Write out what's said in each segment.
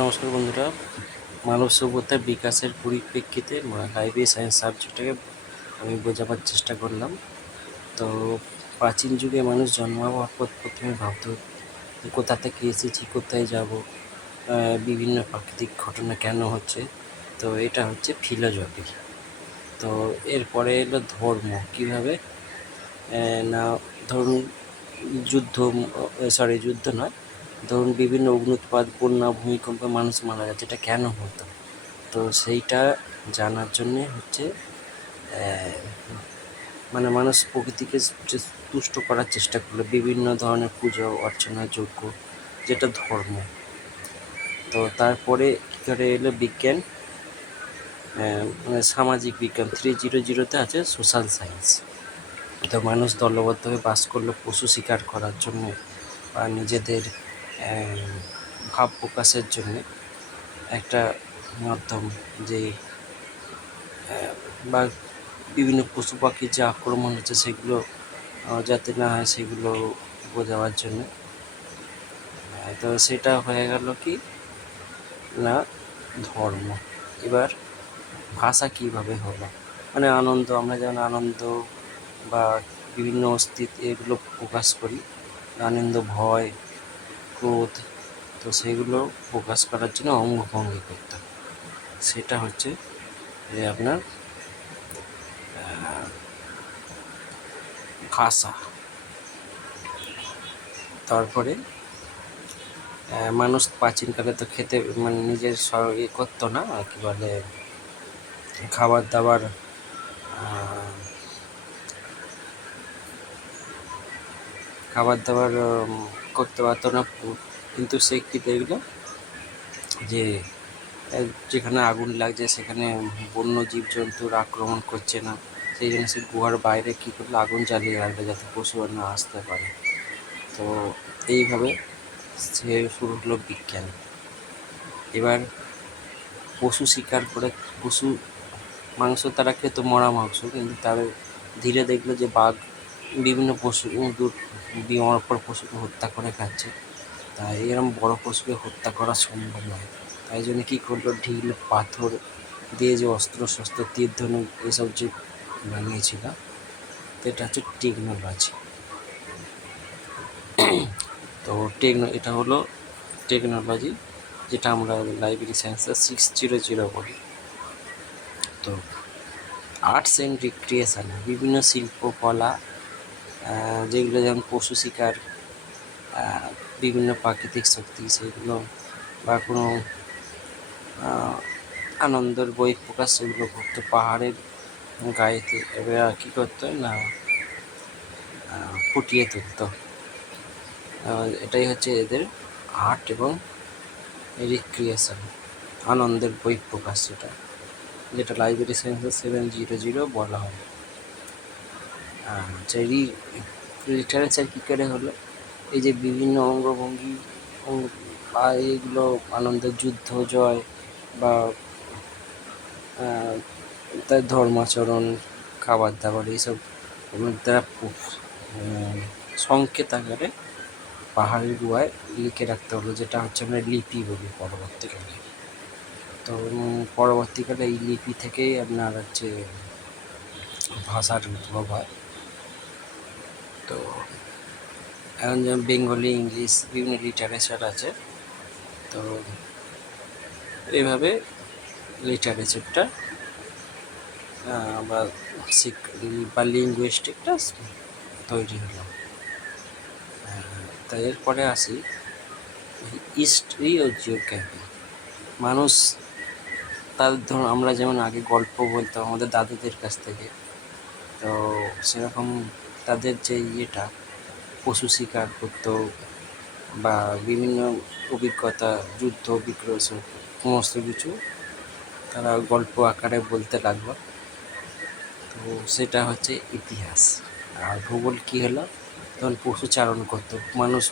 নমস্কার বন্ধুরা, মানব সভ্যতার বিকাশের পরিপ্রেক্ষিতে লাইব্রেরি সায়েন্স সাবজেক্টটাকে আমি বোঝাবার চেষ্টা করলাম। তো প্রাচীন যুগে মানুষ জন্মাবার পর প্রথমে ভাবত কোথা থেকে এসেছি, কোথায় যাব, বিভিন্ন প্রাকৃতিক ঘটনা কেন হচ্ছে। তো এটা হচ্ছে ফিলোজফি। তো এরপরে এলো ধর্ম। কীভাবে না, ধরুন যুদ্ধ নয়, ধরুন বিভিন্ন অগ্ন্যুৎপাত, বন্যা, ভূমিকম্পে মানুষ মারা যাচ্ছে, এটা কেন হতো। তো সেইটা জানার জন্যে হচ্ছে মানে মানুষ প্রকৃতিকে যে তুষ্ট করার চেষ্টা করলো বিভিন্ন ধরনের পুজো অর্চনা যজ্ঞ, যেটা ধর্ম। তো তারপরে কী করে এলো বিজ্ঞান, মানে সামাজিক বিজ্ঞান 300 আছে সোশ্যাল সায়েন্স। তো মানুষ দলবদ্ধভাবে বাস করলো পশু শিকার করার জন্য বা নিজেদের ভাব প্রকাশের জন্যে একটা মাধ্যম, যে বা বিভিন্ন পশু পাখির যে আক্রমণ হচ্ছে সেগুলো যাতে না হয় সেগুলো বোঝাবার জন্য। তো সেটা হয়ে গেল কি না ধর্ম। এবার ভাষা কিভাবে হলো, মানে আনন্দ, আমরা যেমন আনন্দ বা বিভিন্ন অস্তিত্ব এগুলো প্রকাশ করি, আনন্দ, ভয়, ক্রোধ, তো সেগুলো প্রকাশ করার জন্য অঙ্গভঙ্গি করতে হয়। সেটা হচ্ছে যে আপনার ভাষা। তারপরে মানুষ প্রাচীনকালে তো খেতে মানে নিজের করতো না, কী বলে, খাবার দাবার করতে পারতো না। কিন্তু সে কী দেখলো যে যেখানে আগুন লাগছে সেখানে বন্য জীবজন্তুর আক্রমণ করছে না, সেই জন্য সে গুহার বাইরে কী করলো, আগুন জ্বালিয়ে রাখলো যাতে পশু না আসতে পারে। তো এইভাবে সে শুরু হলো বিজ্ঞান। এবার পশু শিকার করে, পশু মাংস তারা খেত, মরা মাংস, কিন্তু তাদের ধীরে দেখলো যে বাঘ বিভিন্ন পশু মরার পর পশুকে হত্যা করে খাচ্ছে। তাই এরকম বড় পশুকে হত্যা করা সম্ভব নয়। তাই জন্য কী করলো, ঢিল পাথর দিয়ে যে অস্ত্র শস্ত্র, তীর ধনুক এসব যে বানিয়েছিল, তো এটা হচ্ছে টেকনোলজি। তো এটা হলো টেকনোলজি, যেটা আমরা লাইব্রেরি সায়েন্সের 600 বলি। তো আর্টস অ্যান্ড রিক্রিয়েশন, বিভিন্ন শিল্পকলা, যেগুলো যেমন পশু শিকার, বিভিন্ন প্রাকৃতিক শক্তি, সেগুলো বা কোনো আনন্দের বই প্রকাশ, সেগুলো করতো পাহাড়ের গায়েতে। এবার কী করতো না, ফুটিয়ে তুলতো। এটাই হচ্ছে এদের আর্ট এবং রিক্রিয়েশন, আনন্দের বই প্রকাশ, যেটা লাইব্রেরি সায়েন্সের 700 বলা হয়। আচ্ছা, লিটারেচার কী করে হলো, এই যে বিভিন্ন অঙ্গভঙ্গি বা এইগুলো আনন্দের যুদ্ধ জয় বা তার ধর্মাচরণ, খাবার দাবার, এইসব দ্বারা সংকেত আকারে পাহাড়ের গুহায় লিখে রাখতে হলো, যেটা হচ্ছে আমরা লিপি বলি পরবর্তীকালে। তো পরবর্তীকালে এই লিপি থেকেই আপনার হচ্ছে ভাষার উদ্ভব হয়। তো এখন যেমন বেঙ্গলি, ইংলিশ, বিভিন্ন লিটারেচার আছে। তো এইভাবে লিটারেচারটা বা লিঙ্গুইস্টিকটা তৈরি হলো। তা এরপরে আসি হিস্ট্রি ও জিওগ্রাফি। মানুষ তাদের, ধরুন আমরা যেমন আগে গল্প বলতাম আমাদের দাদুদের কাছ থেকে, তো সেরকম তাদের যে পশু শিকার করতো বা বিভিন্ন অভিজ্ঞতা, যুদ্ধ বিগ্রহ, সমস্ত কিছু তারা গল্প আকারে বলতে লাগলো। তো সেটা হচ্ছে ইতিহাস। আর ভূগোল কী হলো, তখন পশুচারণ করতো মানুষ,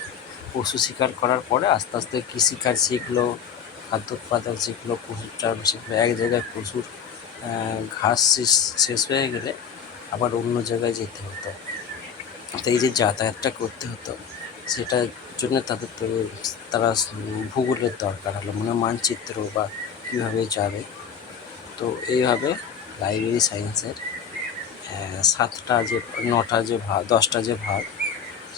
পশু শিকার করার পরে আস্তে আস্তে কৃষিকাজ শিখলো, খাদ্য উৎপাদন শিখলো, পশুচারণ শিখলো। এক জায়গায় পশুর ঘাস শেষ হয়ে গেলে আবার অন্য জায়গায় যেতে হতো। তো এই যে যাতায়াতটা করতে হতো, সেটা জন্য তারা ভূগোলের দরকার হলো, মানে মানচিত্র বা কীভাবে যাবে। তো এইভাবে লাইব্রেরি সায়েন্সের 7টা যে 9টা যে ভাগ 10টা যে ভাগ,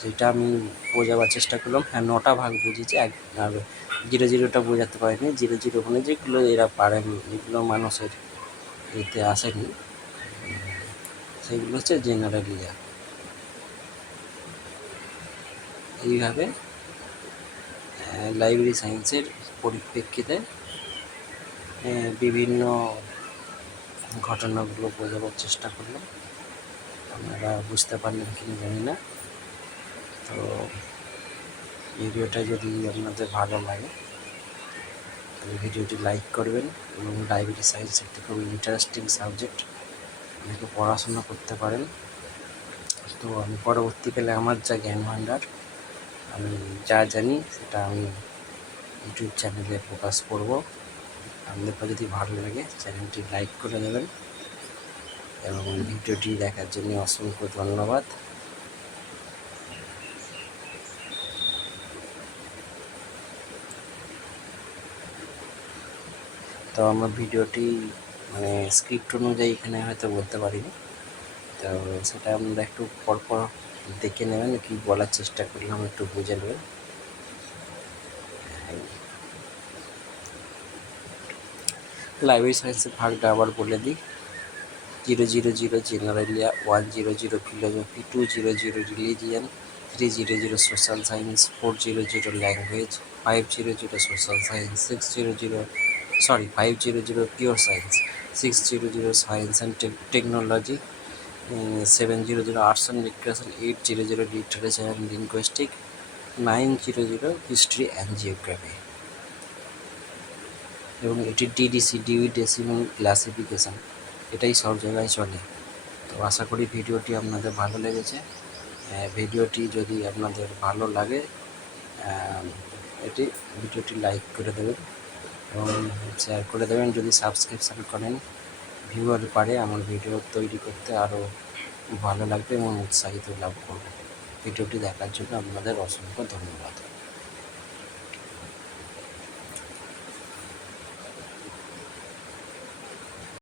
সেটা আমি বোঝাবার চেষ্টা করলাম। হ্যাঁ, 9টা ভাগ বুঝেছি। আর 0-0টা বোঝাতে পারিনি। 0-0 মানে যেগুলো এরা পারেনি, যেগুলো মানুষের এতে আসেনি, সেগুলো হচ্ছে জেনারেলিয়া। এইভাবে লাইব্রেরি সায়েন্সের পরিপ্রেক্ষিতে বিভিন্ন ঘটনাগুলো বোঝাবার চেষ্টা করলাম। আপনারা বুঝতে পারলেন কি না জানি না। তো ভিডিওটা যদি আপনাদের ভালো লাগে তাহলে ভিডিওটি লাইক করবেন, এবং লাইব্রেরি সায়েন্স একটি খুব ইন্টারেস্টিং সাবজেক্ট, অনেকে পড়াশোনা করতে পারেন। তো আমি পরবর্তীকালে আমার যা জ্ঞান ভাণ্ডার, আমি যা জানি সেটা আমি ইউটিউব চ্যানেলে প্রকাশ করব। আপনাদের যদি ভালো লাগে চ্যানেলটি লাইক করে দেবেন, এবং ভিডিওটি দেখার জন্য অসংখ্য ধন্যবাদ। তো আমার ভিডিওটি মানে স্ক্রিপ্ট অনুযায়ী এখানে হয়তো বলতে পারিনি, তো সেটা আপনারা একটু পরপর দেখে নেবেন, কি বলার চেষ্টা করলাম একটু বুঝে নেবেন। লাইব্রেরি সায়েন্সের ভাগটা আবার বলে দিই। 0-0-0 জেনারেলিয়া, 1-0-0 philosophy, 2-0-0 religion, 3-0-0 social science, 4-0-0 language, 5-0-0 social science, 5-0-0 pure science, 6-0-0 science and technology, 7-0-0 arts and literature, 8-0-0 literature and linguistic, 9-0-0 history and geography. এবং এটি ডিডিসি ডেসিমাল ক্লাসিফিকেশান, এটাই সব জায়গায় চলে। তো আশা করি ভিডিওটি আপনাদের ভালো লেগেছে। ভিডিওটি যদি আপনাদের ভালো লাগে ভিডিওটি লাইক করে দেবেন এবং শেয়ার করে দেবেন। যদি সাবস্ক্রিপশান করেন, ভিউয়ার পারে আমার ভিডিও তৈরি করতে আরও ভালো লাগবে এবং উৎসাহিত লাভ করব। ভিডিওটি দেখার জন্য আপনাদের অসংখ্য ধন্যবাদ।